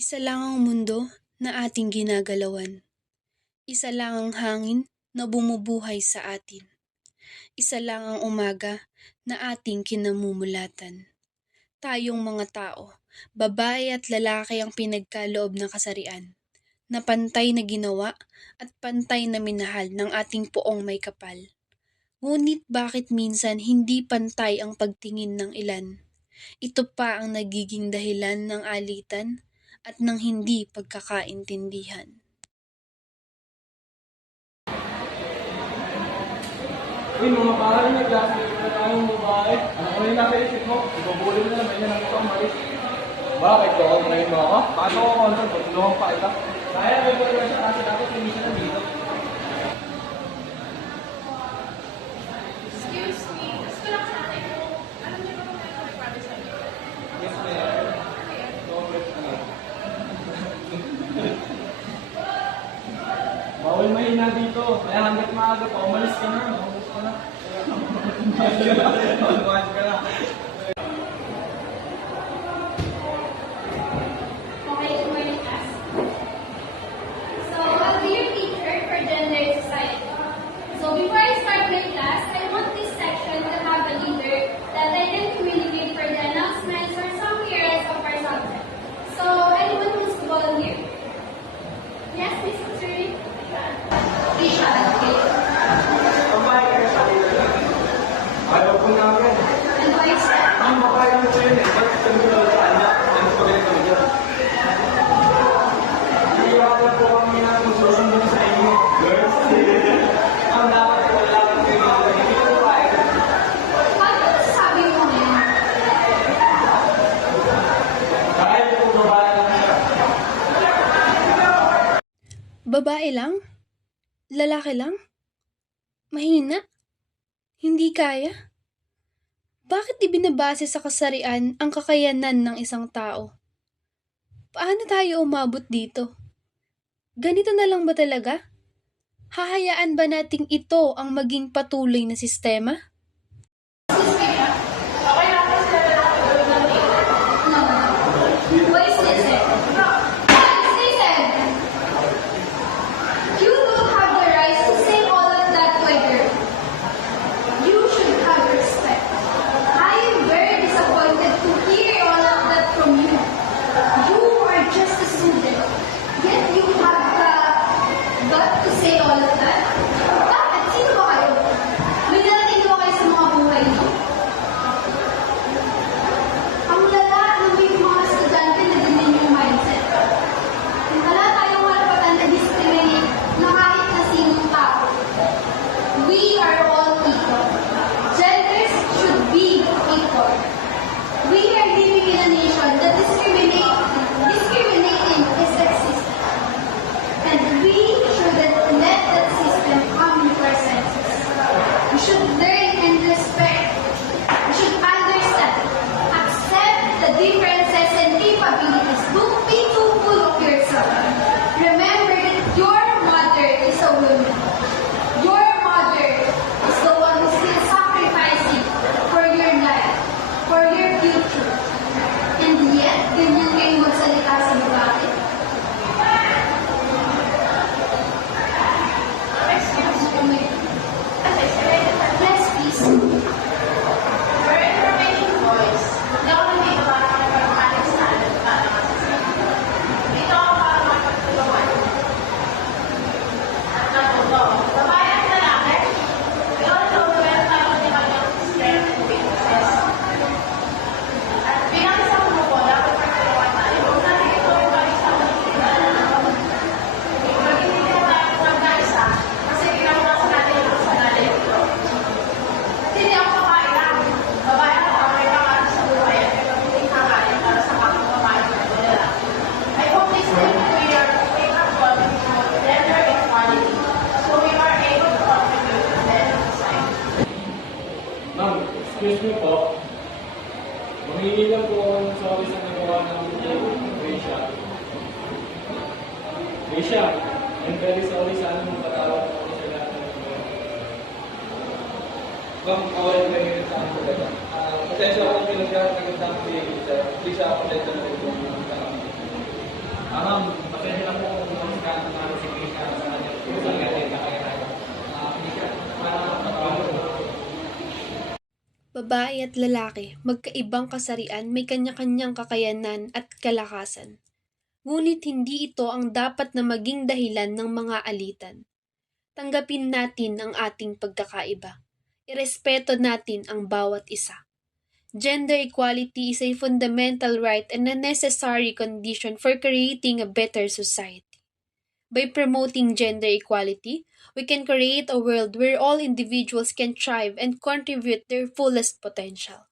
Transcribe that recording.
Isa lang ang mundo na ating ginagalawan. Isa lang ang hangin na bumubuhay sa atin. Isa lang ang umaga na ating kinamumulatan. Tayong mga tao, babae at lalaki ang pinagkaloob ng kasarian, na pantay na ginawa at pantay na minahal ng ating poong may kapal. Ngunit bakit minsan hindi pantay ang pagtingin ng ilan? Ito pa ang nagiging dahilan ng alitan at ng hindi pagkakaintindihan. Uy, mga pare, nag-classmate na tayong babae. Ano ko yung nasa isip mo? Ibabulin na naman yan ang ito, Maris. Bakit? Kukontrahin mo ako? Paano ko kontra? Pagtulungan pa kita. Kaya, may pwede siya kasi dapat hindi siya nandito. Excuse me, gusto lang sa akin kung alam niyo ba kung may nag-promise sa inyo? Yes, ma'am. Congrats na. Bawal mahina dito. Kaya hanggat maaga pa, umalis ka na. Umalis ka na. Umalis ka na. Okay, good morning, class. So, I'll be your teacher for gender society. So, before I start my class, I want this section to have a leader that I can communicate for the announcements or some areas of our subject. So, anyone who's volunteer? Yes, Miss Suri? Risha. Ayaw po namin. And why is that? Ang mabaya mo siya yun eh. Ba't kami nila sa kanya? Ang pagalit kami dyan. Iiwanan po kami na magsusumbong sa inyo. Girls, ang dapat ay wala kang kayo. Hindi ko kaya. Ano sabi mo ngayon? Dahil po babae lang siya. Babae lang? Lalaki lang? Mahina? Hindi kaya? Bakit ibinabase sa kasarian ang kakayanan ng isang tao? Paano tayo umabot dito? Ganito na lang ba talaga? Hahayaan ba nating ito ang maging patuloy na sistema? No. What is this? What is this? You don't have the right to say all of that to a girl. You should have respect. I am very disappointed to hear all of that from you. You are just a student, yet you have got to say all of that. Bakit? Sino ba kayo? May narating ba kayo sa mga buhay niyo? Ang lala ng may mga estudyante na din yung mindset. Wala tayong karapatan na discriminate na kahit na sinong tao. We are all equal. Genders should be equal. We are living in a nation that discriminating is sexist. And we shouldn't let that system come into our senses. We should learn and respect. We should understand, accept the differences and capabilities. Don't be too full of yourself. Remember that your mother is a woman. Your mother is the one who's still sacrificing for your life, for your future. And yet, ganyan kayo magsalita sa babae. Yes, please. For information boys, hindi ako nandito para makapag-panic sa alam para makasasama. Dito ako para makapagtulungan. At natuto, babae at lalaki, we all know na meron tayong kanyang strength and weaknesses. At bilang isang grupo, dapat magtulungan tayo. Huwag natin ito yung mag-isang magiging Magiging tayo mag-isa kasi ginagawa natin yung sa natin ito. Hindi ako makailang. Babae ako ang may pangarap sa buhay at may mabuting hangarin para sa mga babae at lalaki. I hope this will be your wake-up call to gender equality so we are able to contribute to the society. Ma'am, excuse me po. Mahingi lang po ako ng sorry sa nagawa ng Risha. Risha, I'm very sorry sa anong patawag ako sa lahat ng mga. Ma'am, awal na yun sa akin talaga. Pasensya ako pinagkaroon ng exam ko yung Risha. Risha, pasensya na rin po yung exam. Babae at lalaki, magkaibang kasarian, may kanya-kanyang kakayanan at kalakasan. Ngunit hindi ito ang dapat na maging dahilan ng mga alitan. Tanggapin natin ang ating pagkakaiba. Irespeto natin ang bawat isa. Gender equality is a fundamental right and a necessary condition for creating a better society. By promoting gender equality, we can create a world where all individuals can thrive and contribute their fullest potential.